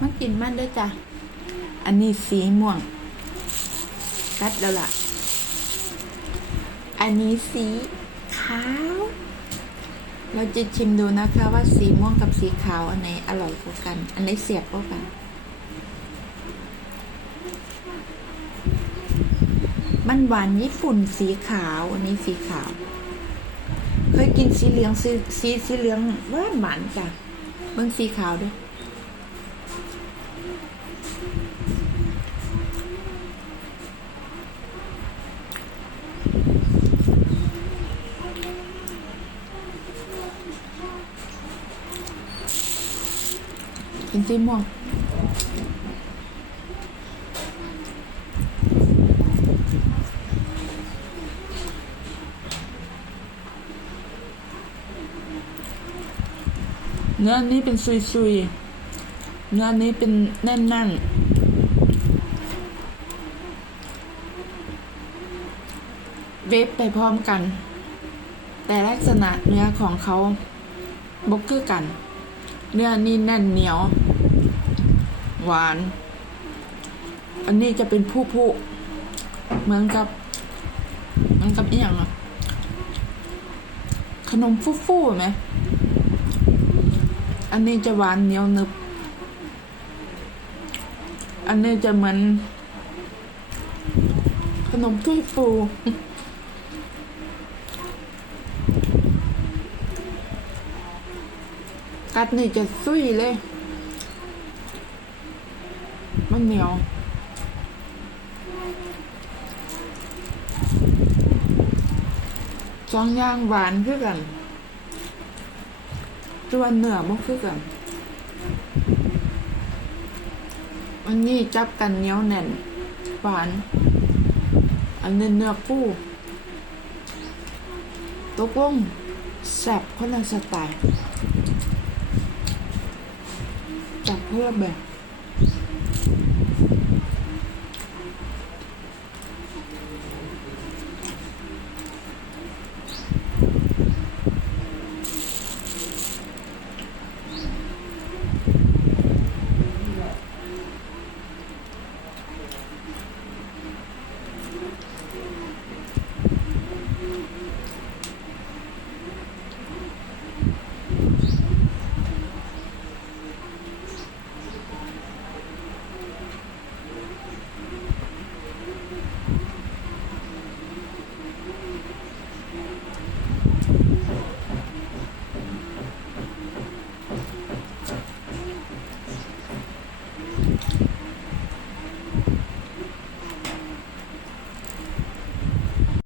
มากินมันด้วยจ้ะ อันนี้สีม่วงกัดแล้วล่ะ อันนี้สีขาว เราจะชิมดูนะคะว่าสีม่วงกับสีขาวอันไหนอร่อยกว่ากัน อันไหนเสียบกว่ากัน มันหวานญี่ปุ่นสีขาว อันนี้สีขาว เคยกินสีเหลืองสีสีสีเหลืองหวานหวานจ้ะเบิ่งสีขาวด้วย กินสีม่วงเนื้อนี้เป็นซุยซุยๆเนื้อนี้เป็นแน่นแน่นๆ เวฟไปพร้อมกัน แต่ลักษณะเนื้อของเขาบกคือกัน เนื้อนี่แน่นเหนียว หวาน อันนี้จะเป็นผู้ผู้เหมือนกับเหมือนกับอีหยังเนาะขนมฟู่ๆไหม อันนี้จะหวานเหนียวนึบ อันนี้จะเหมือนขนมถ้วยฟู กัดนี่จะซุยเลย มันเหนียวสองอย่างหวานคือกันตัวนเนื้อบ่คือกันอันนี้จับกันเหนียวแน่น หวาน อันนี้เนื้อฟูตกลงแซ่บคนละสไตล์ arroba